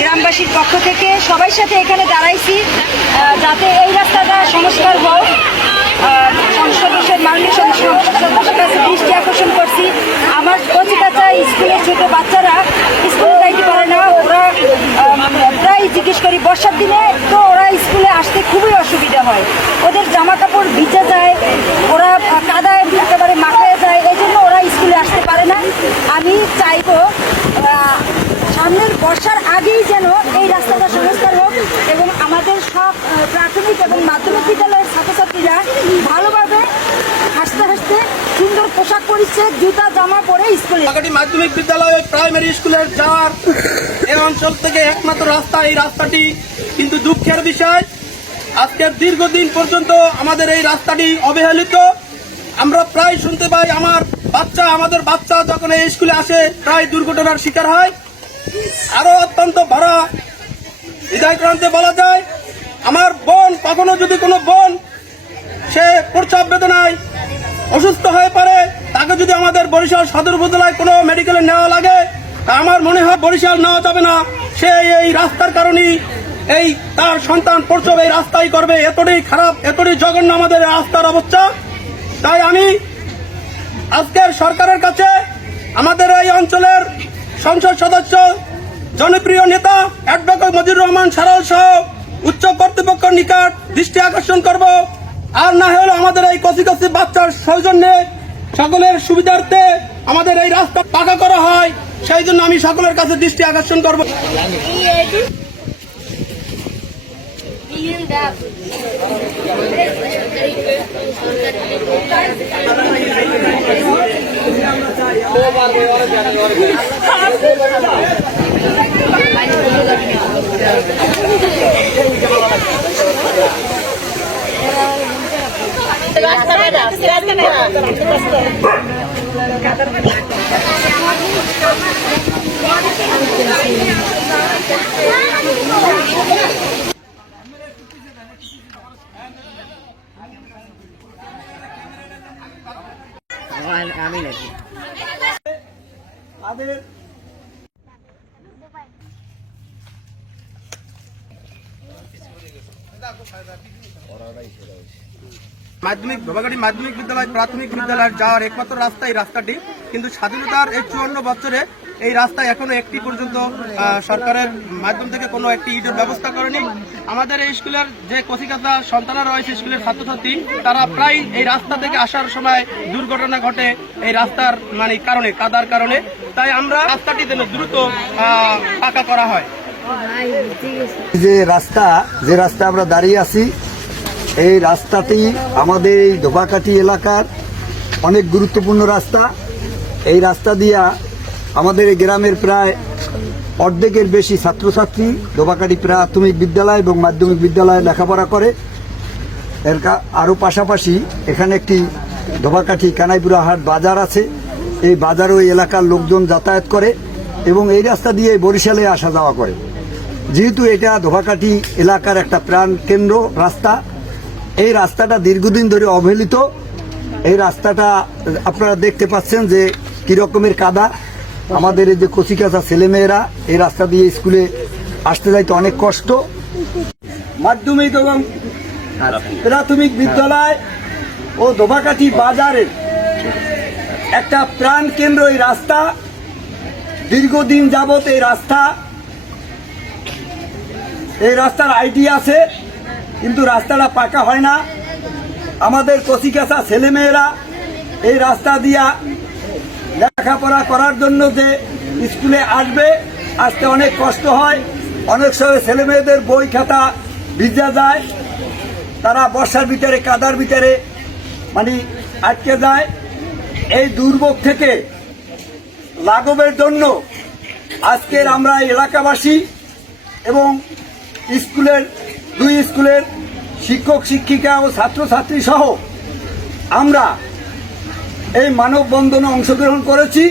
গ্রামবাসীর পক্ষ থেকে সবার সাথে এখানে দাঁড়াইছি যাতে এই রাস্তাটা সংস্কার হোক। মাননীয় সদস্যের কাছে দৃষ্টি আকর্ষণ করছি, আমার কচিকাচা স্কুলের ছোট বাচ্চারা স্কুলে যাইতে পারে না। ওরা প্রায় জিজ্ঞেস করি বর্ষার দিনে তো ওরা স্কুলে আসতে খুবই অসুবিধা হয়, ওদের জামা কাপড় ভিজে যায়, ওরা কাদায় একেবারে মাথায় যায়, এই জন্য ওরা স্কুলে আসতে পারে না। আমি চাইবো সামনের বর্ষার আগেই যেন এই রাস্তাটা সংস্কার হোক এবং আমাদের সব প্রাথমিক এবং মাধ্যমিক বিদ্যালয়ের ছাত্রছাত্রীরা ভালোভাবে হাসতে হাসতে সুন্দর পোশাক পরিচ্ছদ জুতা জামা পরে স্কুলে। মাধ্যমিক বিদ্যালয় প্রাইমারি স্কুলের যাওয়ার এই অঞ্চল থেকে একমাত্র রাস্তা এই রাস্তাটি, কিন্তু দুঃখের বিষয় আজকের দীর্ঘদিন পর্যন্ত আমাদের এই রাস্তাটি অবহেলিত। আমরা প্রায় শুনতে পাই আমাদের বাচ্চা যখন এই স্কুলে আসে প্রায় দুর্ঘটনার শিকার হয়। আরো অত্যন্ত বড় হৃদয়ক্রান্তে বলা যায়, আমার বোন কখনো যদি কোনো বোন সে প্রসব বেদনায় অসুস্থ হয়ে পড়ে, তাকে যদি আমাদের বরিশাল সদর উপজেলায় কোনো মেডিকেলে নেওয়া লাগে, তা আমার মনে হয় বরিশাল নেওয়া যাবে না। সে এই রাস্তার কারণেই তার সন্তান প্রসব এই রাস্তাই করবে। এতটাই খারাপ, এতটাই জঘন্য আমাদের রাস্তার অবস্থা। তাই আমি আজকের সরকারের কাছে আমাদের এই অঞ্চলের সংসদ সদস্য জনপ্রিয় নেতা অ্যাডভোকেট মজিবুর রহমান সারল সহ উচ্চ কর্তৃপক্ষের নিকট দৃষ্টি আকর্ষণ করব, আর না হলে আমাদের এই কচি কচি বাচ্চার সৌজন্যে সকলের সুবিধার্থে আমাদের এই রাস্তা পাকা করা হয়, সেই জন্য আমি সকলের কাছে দৃষ্টি আকর্ষণ করব। আমি নাকি ধোবাঘাটি মাধ্যমিক বিদ্যালয় প্রাথমিক বিদ্যালয়ের যাওয়ার একমাত্র রাস্তা এই রাস্তাটি, কিন্তু স্বাধীনতার এই 54 বছরে এই রাস্তায় এখনো একটি পর্যন্ত সরকারের মাধ্যম থেকে কোনো একটি ইটের ব্যবস্থা করেনি। আমাদের এই স্কুলের যে কচিকাচা সন্তানরা রয়েছে স্কুলের ছাত্রছাত্রী, তারা প্রায় এই রাস্তা থেকে আসার সময় দুর্ঘটনা ঘটে এই রাস্তার কারণে, কাদার কারণে। তাই আমরা রাস্তাটি যেন দ্রুত পাকা করা হয়। যে রাস্তা আমরা দাঁড়িয়ে আছি, এই রাস্তাটি আমাদের এই ধোবাকাঠি এলাকার অনেক গুরুত্বপূর্ণ রাস্তা। এই রাস্তা দিয়া আমাদের এই গ্রামের প্রায় অর্ধেকের বেশি ছাত্রছাত্রী ধোবাকাঠি প্রাথমিক বিদ্যালয় এবং মাধ্যমিক বিদ্যালয়ে লেখাপড়া করে। এর আরও পাশাপাশি এখানে একটি ধোবাকাঠি কানাইপুরা হাট বাজার আছে, এই বাজারও এই এলাকার লোকজন যাতায়াত করে এবং এই রাস্তা দিয়ে বরিশালে আসা যাওয়া করে। যেহেতু এটা ধোবাকাঠি এলাকার একটা প্রাণ কেন্দ্র রাস্তা, এই রাস্তাটা দীর্ঘদিন ধরে অবহেলিত। এই রাস্তাটা আপনারা দেখতে পাচ্ছেন যে কি রকমের কাদা। আমাদের এই যে কচিকাচা ছেলেমেয়েরা এই রাস্তা দিয়ে স্কুলে আসতে যাইতে অনেক কষ্ট। মাধ্যমিক এবং প্রাথমিক বিদ্যালয় ও ধোবাকাঠি বাজারের একটা প্রাণ কেন্দ্র এই রাস্তা। দীর্ঘদিন যাবত এই রাস্তার আইডিয়া আছে, কিন্তু রাস্তাটা পাকা হয় না। আমাদের কচিকাচা ছেলেমেয়েরা এই রাস্তা দিয়া লেখাপড়া করার জন্য যে স্কুলে আসতে অনেক কষ্ট হয়। অনেক সময় ছেলেমেয়েদের বই খাতা ভিজা যায়, তারা বর্ষার ভিতরে কাদার ভিতরে আটকে যায়। এই দুর্ভোগ থেকে লাঘবের জন্য আজকের আমরা এলাকাবাসী এবং দুই স্কুলের শিক্ষক শিক্ষিকা ও ছাত্রছাত্রী সহ আমরা এই মানববন্ধনে অংশগ্রহণ করেছি।